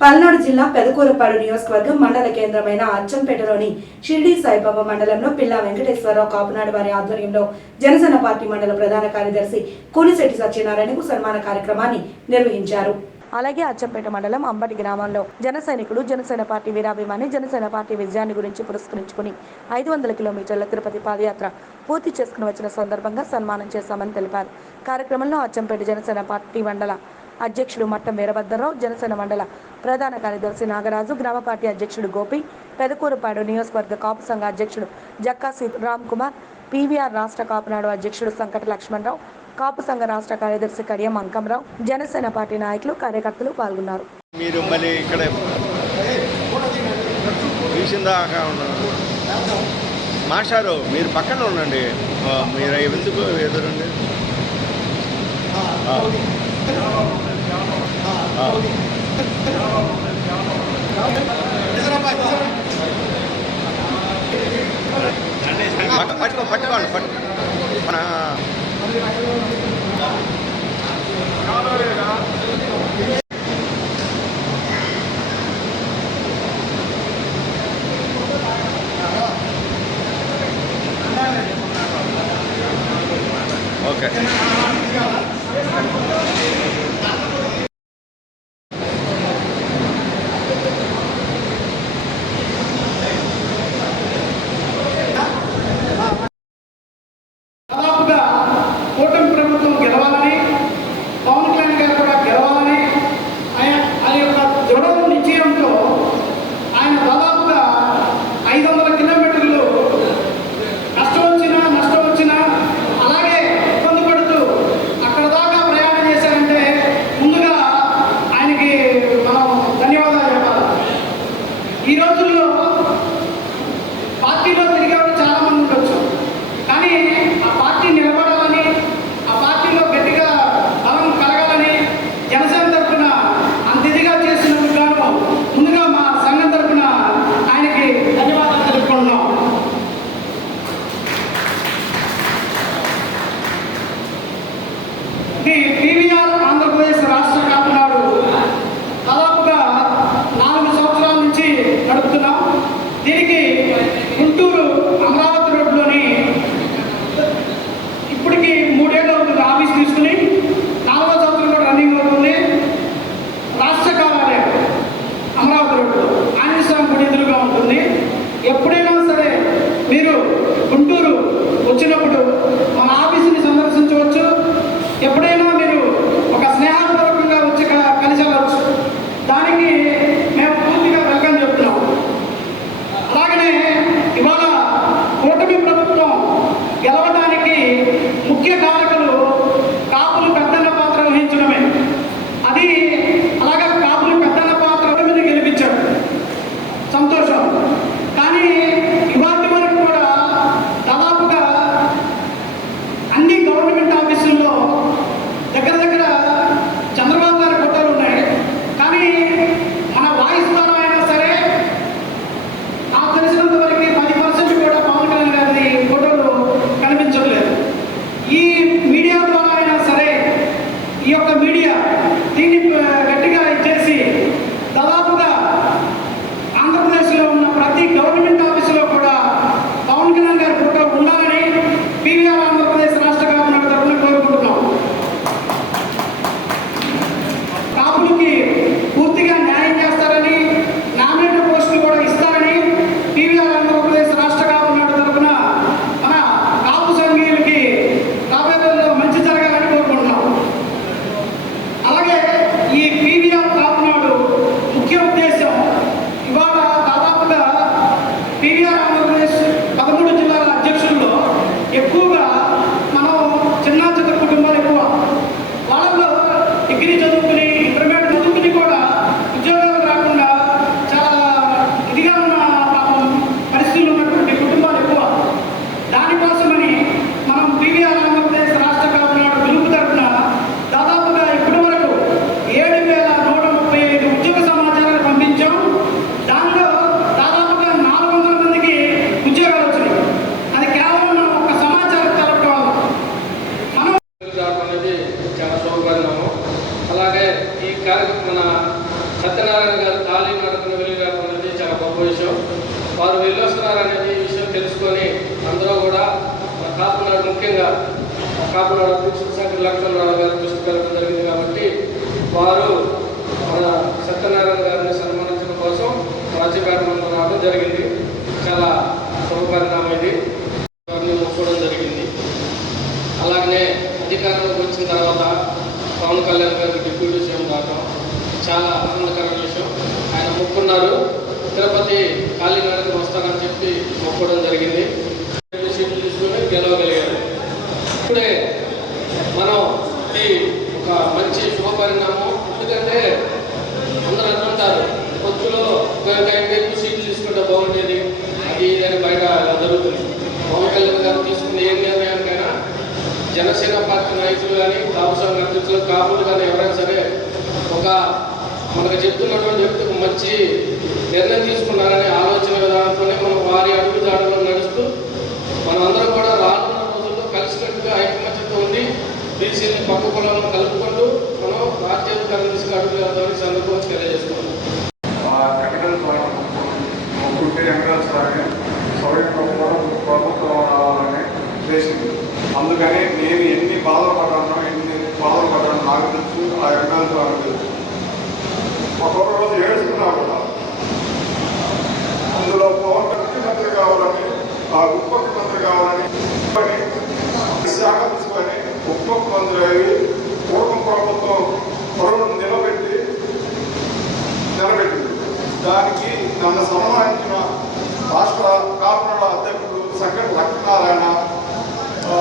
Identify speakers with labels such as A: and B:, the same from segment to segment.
A: పల్నాడు జిల్లా పెదకూరపాడు నియోజకవర్గం మండల కేంద్రమైన అచ్చంపేటలోని షిర్డీ సాయిబాబా మండలంలో పిల్లా వెంకటేశ్వరరావు కాపునాడు వారి ఆధ్వర్యంలో జనసేన పార్టీ మండల ప్రధాన కార్యదర్శి కూనిశెట్టి సత్యనారాయణకు సన్మాన కార్యక్రమాన్ని నిర్వహించారు. అలాగే అచ్చంపేట మండలం అంబటి గ్రామంలో జన సైనికుడు జనసేన పార్టీ వీరాభిమాని జనసేన పార్టీ విజయాన్ని గురించి పురస్కరించుకుని ఐదు వందల కిలోమీటర్ల తిరుపతి పాదయాత్ర పూర్తి చేసుకుని వచ్చిన సందర్భంగా సన్మానం చేశామని తెలిపారు. కార్యక్రమంలో అచ్చంపేట జనసేన పార్టీ మండల అధ్యక్షుడు మట్టం వీరభద్రరావు జనసేన మండల ప్రధాన కార్యదర్శి నాగరాజు గ్రామ పార్టీ అధ్యక్షుడు గోపి పెదకూరుపాడు నియోజకవర్గ కాపు సంఘ అధ్యక్షుడు జక్కాసి రామ్ కుమార్ పీవీఆర్ రాష్ట్ర కాపునాడు అధ్యక్షుడు సంకట లక్ష్మణరావు కాపు సంఘ రాష్ట్ర కార్యదర్శి కడియం అంకంరావు జనసేన పార్టీ నాయకులు కార్యకర్తలు పాల్గొన్నారు.
B: మీరు మళ్ళీ ఇక్కడ మాషారు మీరు పక్కన ఉండండి. మీరు ఎందుకు ఎదురండి?
C: ఆ. ఆ.
B: పట్టుకోండి పట్టు మన ఓకే
D: దాదాపుగా కూటమి ప్రభుత్వం గెలవాలని పవన్ కళ్యాణ్ గారు కూడా గెలవాలని ఆయన ఆయన యొక్క దృఢ నిశ్చయంతో ఆయన దాదాపుగా ఐదు వందల కిలోమీటర్లు నష్టం వచ్చినా నష్టం వచ్చినా అలాగే ఇబ్బంది పడుతూ అక్కడ దాకా ప్రయాణం చేశారంటే ముందుగా ఆయనకి మనం ధన్యవాదాలు చెప్పాలి ఈ రోజుల్లో ప్రారంభించడమే అది
E: చాలా సౌకర్యము అలాగే ఈ కార్యక్రమం మన సత్యనారాయణ గారు ఖాళీ నడకను వెళ్ళినటువంటి అనేది చాలా గొప్ప విషయం. వారు వెళ్ళొస్తున్నారనేది ఈ విషయం తెలుసుకొని అందరూ కూడా కాపునాడు ముఖ్యంగా కాపునాడు అధ్యక్షుడు శంకర్ లక్ష్మణరావు గారు దృష్టి జరిగింది కాబట్టి వారు మన సత్యనారాయణ గారిని సన్మానించడం కోసం రాజపేట రావడం జరిగింది. చాలా శుభపరిణామం ఇది. కానీ కాపు సంఘ అధ్యక్షులు కాపులు కానీ ఎవరైనా సరే ఒక మనకు చెప్తున్నటువంటి చెప్తే మంచి నిర్ణయం తీసుకున్నారనే ఆలోచన విధానంతోనే మనం వారి అడుగు జాడలో నడుస్తూ
F: అందుకని నేను ఎన్ని బాధలు పడ్డానో ఎన్ని బాధలు పడ్డానో నాకు తెలుసు ఆ వెంకటేశ్వరానికి తెలుసు. ఒక్కొక్క రోజు ఏడుస్తున్నా కూడా అందులో పవన్ ముఖ్యమంత్రి కావాలని ఆ ఉప్పకి మంత్రి కావాలని శాఖ తీసుకొని ఉప మంత్రి అయ్యి పూర్వం ప్రభుత్వం పొరను నిలబెట్టి నిలబెట్టింది. దానికి నన్ను సన్మానించిన రాష్ట్ర కాపునాడ అధ్యక్షుడు సంకట లక్ష్మీనారాయణ ఆ,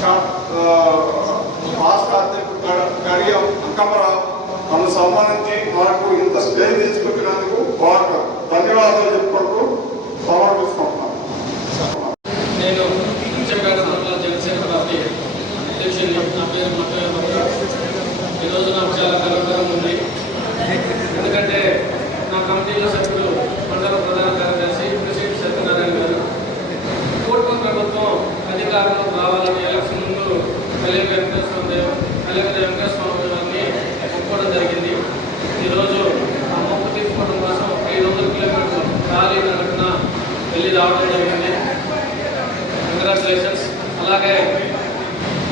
F: కా- ఆ, రాష్ట్ర అధ్యక్షుడు గ- గడియం అంకమ్మరావు నన్ను సన్మానించి మనకు ఇంత స్టేజ్ తీసుకొచ్చినందుకు వారు ధన్యవాదాలు చెప్పుకుంటూ సమర్పిస్తున్నాం
G: నేను విజయపేట మండల జనసేన పార్టీ అధ్యక్షుడిని నా పేరు మట్టయ్య ఈరోజు నాకు చాలా గర్వకరం ఉంది ఎందుకంటే నా కమిటీలో సభ్యుడు మండల ప్రధాన కార్యదర్శి ప్రెసిడెంట్ సత్యనారాయణ గారు కూటమి ప్రభుత్వం అధికారంలో రావాలని ఎలక్షన్ ముందు కలిగి వెంకటేశ్వర దేవ్ కలిగి వెంకటేశ్వర గారిని ఒప్పుకోవడం జరిగింది ఈరోజు ఆ మొక్కు తీసుకోవడం కోసం ఐదు వందల కిలోమీటర్లు ఖాళీ నడకన వెళ్ళి రావడం జరిగింది కంగ్రాచులేషన్స్. అలాగే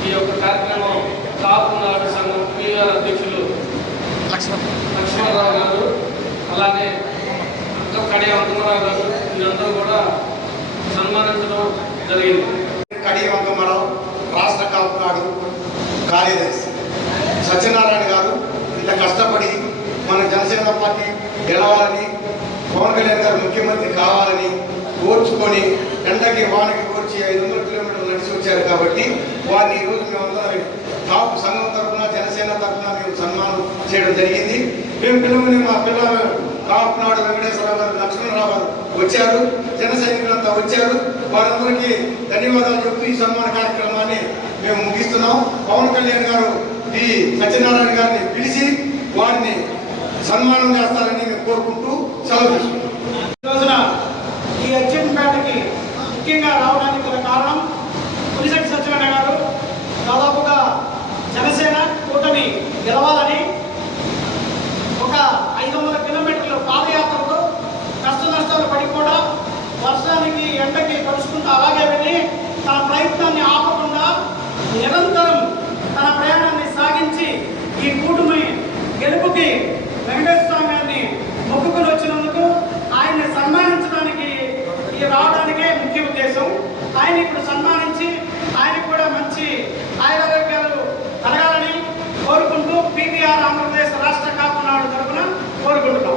G: ఈ యొక్క కార్యక్రమం కాపునాడు సంఘం పిఆర్ అధ్యక్షులు లక్ష్మణరావు గారు అలాగే ఇంకా కడియ వంకమరావు గారు వీరందరూ కూడా సన్మానించడం జరిగింది.
H: కడియవంకమరావు రాష్ట్ర కాపునాడు కార్యదర్శి. సత్యనారాయణ గారు ఇంత కష్టపడి మన జనసేన పార్టీ గెలవాలని పవన్ కళ్యాణ్ గారు ముఖ్యమంత్రి కావాలని ఓర్చుకొని ఎండకి వానకి ఓర్చి ఐదు వందల కిలోమీటర్లు నడిచి వచ్చారు కాబట్టి వారిని ఈరోజు మేమందరం కాపు సంఘం తరఫున జనసేన తరఫున మేము సన్మానం చేయడం జరిగింది. మేము పిల్లలని మా పిల్లలు కాపునాడు వెంకటేశ్వరరావు గారు లక్ష్మణరావు గారు వచ్చారు. జన సైనికులంతా వచ్చారు. వారందరికీ ధన్యవాదాలు చెప్తూ ఈ సన్మాన కార్యక్రమాన్ని మేము ముగిస్తున్నాం. పవన్ కళ్యాణ్ గారు ఈ సత్యనారాయణ గారిని పిలిచి వారిని సన్మానం చేస్తారని మేము కోరుకుంటూ సెలవు
D: ఆయన ఇప్పుడు సన్మానించి ఆయనకు కూడా మంచి ఆయురారోగ్యాలు కలగాలని కోరుకుంటూ పీవీఆర్ ఆంధ్రప్రదేశ్ రాష్ట్ర కాపు నాడు తరఫున కోరుకుంటున్నాం.